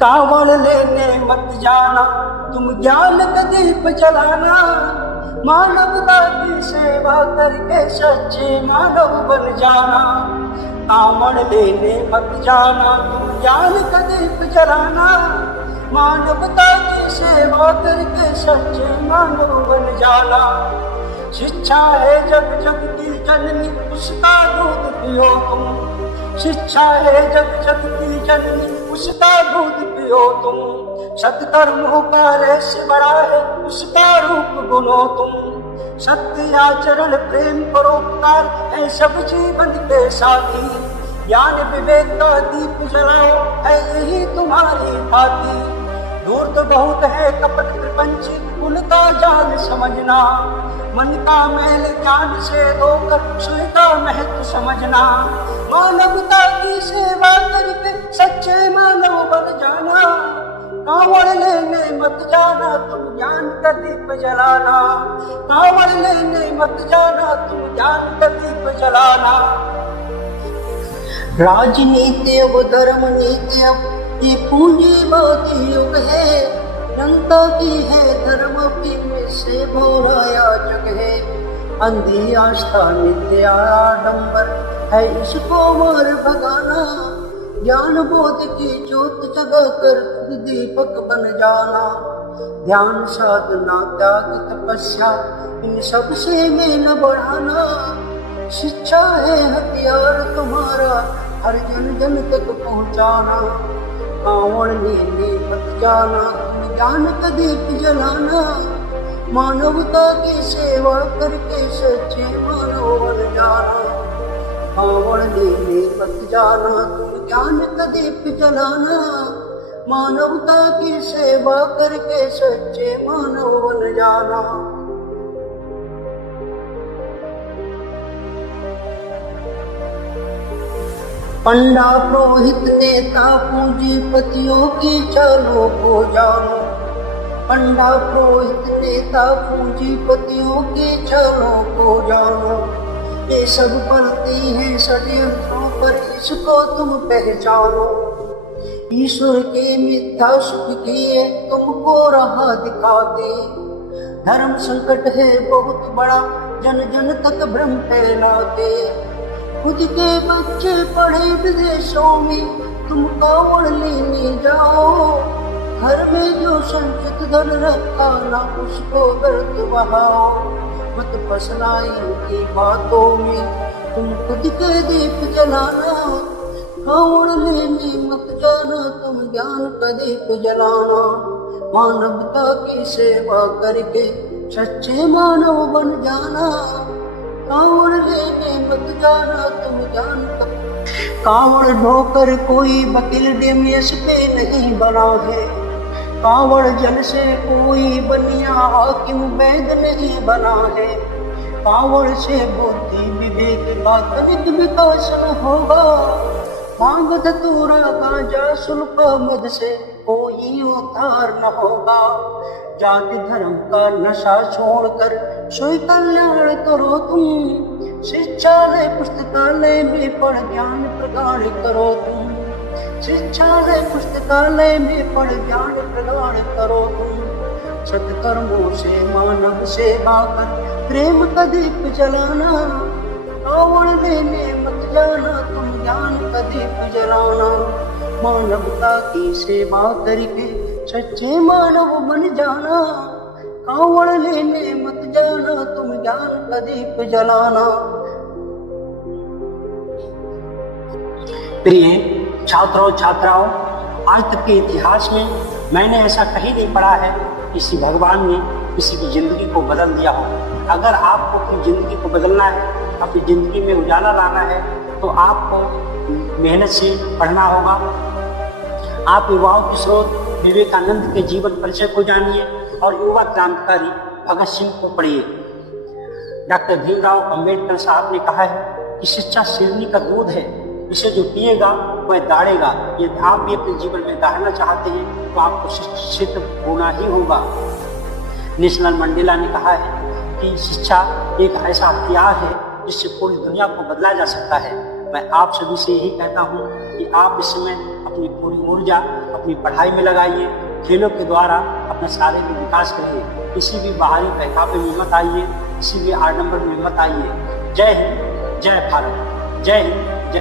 कावड़ लेने मत जाना, तुम ज्ञान का दीप जलाना। मानवता की सेवा करके सच्चे मानव बन जाना। कावड़ लेने मत जाना, तुम ज्ञान का दीप जलाना। मानवता की सेवा करके सच्चे मानव बन जाना। शिक्षा है जग जग की जननी, उसका दूध पियो तुम। शिक्षा है जग जग की जननी, उसका दूध पियो तुम। सत्कर्मों का रहस्य बड़ा है, उसका रूप गुनो तुम। सत्य आचरण प्रेम परोपकार है सब जीवन के साथी। ज्ञान विवेक का दीप जलाओ है यही तुम्हारी भाती। दूर तो बहुत है कपट प्रपंच, उनका जाल समझना। मन का मैल ज्ञान से धोकर स्वयं का महत्व समझना। मानवता की सेवा करके सच्चे मानव बन जाना। कावड़ लेने मत जाना, तुम ज्ञान का दीप जलाना। कावड़ लेने मत जाना, तुम ज्ञान का दीप जलाना। राजनीति अब धर्म नीति अब ये पूंजीवादी युग है। जनता की है धर्म की में से भोराया जग है। अंधी आस्था नित्य आडंबर है, इसको मार भगाना। ज्ञान बोध की ज्योत जगा कर दीपक बन जाना। ध्यान साधना त्याग तपस्या इन सब से मेल बढ़ाना। शिक्षा है हथियार तुम्हारा, हर जन जन तक पहुँचाना। कावड़ लेने मत जाना, तुम ज्ञान का दीप जलाना। मानवता की सेवा करके सच्चे मानव बन जाना। कावड़ लेने मत जाना, तुम ज्ञान का दीप जलाना। मानवता की सेवा करके सच्चे मानव बन जाना। पंडा पुरोहित नेता पूंजीपतियों की चालों को जानो। पंडा पुरोहित नेता पूंजीपतियों की चालों को जानो। ये सब पलती हैं षड्यंत्रों पर, इसको तुम पहचानो। ईश्वर के मिथ्या सुख किए तुमको राह दिखाते। धर्म संकट है बहुत बड़ा, जन जन तक भ्रम फैलाते। खुद के बच्चे पढ़े विदेशों में, तुम कावड़ लेने जाओ। घर में जो संचित धन रखा ना, उसको व्यर्थ बहाओ। मत फंसना इनकी बातों में, तुम खुद के दीप जलाना। कावड़ लेने मत जाना, तुम ज्ञान का दीप जलाना। मानवता की सेवा करके सच्चे मानव बन जाना। कावड़ लेने मत जाना, तुम ज्ञान का। कावड़ ढोकर कोई वकील डेमियस पे नहीं बना है। कावड़ जल से कोई बनिया हाकिम वैद नहीं बना है। कावड़ से बुद्धि विवेक का तनिक विकास न होगा। मांग धतूरा गांजा सुल्फ मद से कोई उद्धार न होगा। जाति धर्म का नशा छोड़कर स्वयं कल्याण करो तुम। शिक्षालय पुस्तकालय में पढ़ ज्ञान प्रगाढ़ करो तुम। शिक्षालय पुस्तकालय में पढ़ ज्ञान प्रगाढ़ करो तुम। सत्कर्मों से मानव सेवा कर प्रेम का दीप जलाना। कावड़ लेने मत जाना, तुम ज्ञान का दीप जलाना। मानवता की सेवा करके सच्चे मानव बन जाना। कावड़ लेने मत जाना, तुम ज्ञान का दीप जलाना। प्रिय छात्रों छात्राओं, आज तक के इतिहास में मैंने ऐसा कहीं नहीं पढ़ा है किसी भगवान ने किसी की जिंदगी को बदल दिया हो। अगर आपको अपनी जिंदगी को बदलना है, अपनी जिंदगी में उजाला लाना है, तो आपको मेहनत से पढ़ना होगा। आप युवाओं की स्रोत विवेकानंद के जीवन परिचय को जानिए और युवा क्रांतिकारी भगत सिंह को पढ़िए। डॉक्टर भीमराव अंबेडकर साहब ने कहा है कि शिक्षा शिरनी का दूध है, इसे जो पिएगा वह दाढ़ेगा। यदि आप भी अपने जीवन में दाढ़ना चाहते हैं तो आपको शिक्षित होना ही होगा। नेल्सन मंडेला ने कहा है कि शिक्षा एक ऐसा हथियार है जिससे पूरी दुनिया को बदला जा सकता है। मैं आप सभी से यही कहता हूँ कि आप इस समय अपने अपनी पूरी ऊर्जा अपनी पढ़ाई में लगाइए, खेलों के द्वारा अपना शारीरिक विकास करिए, किसी भी बाहरी बहकावे में मत आइए, किसी भी आडंबर में मत आइए। जय हिंद, जय भारत, जय हिंद।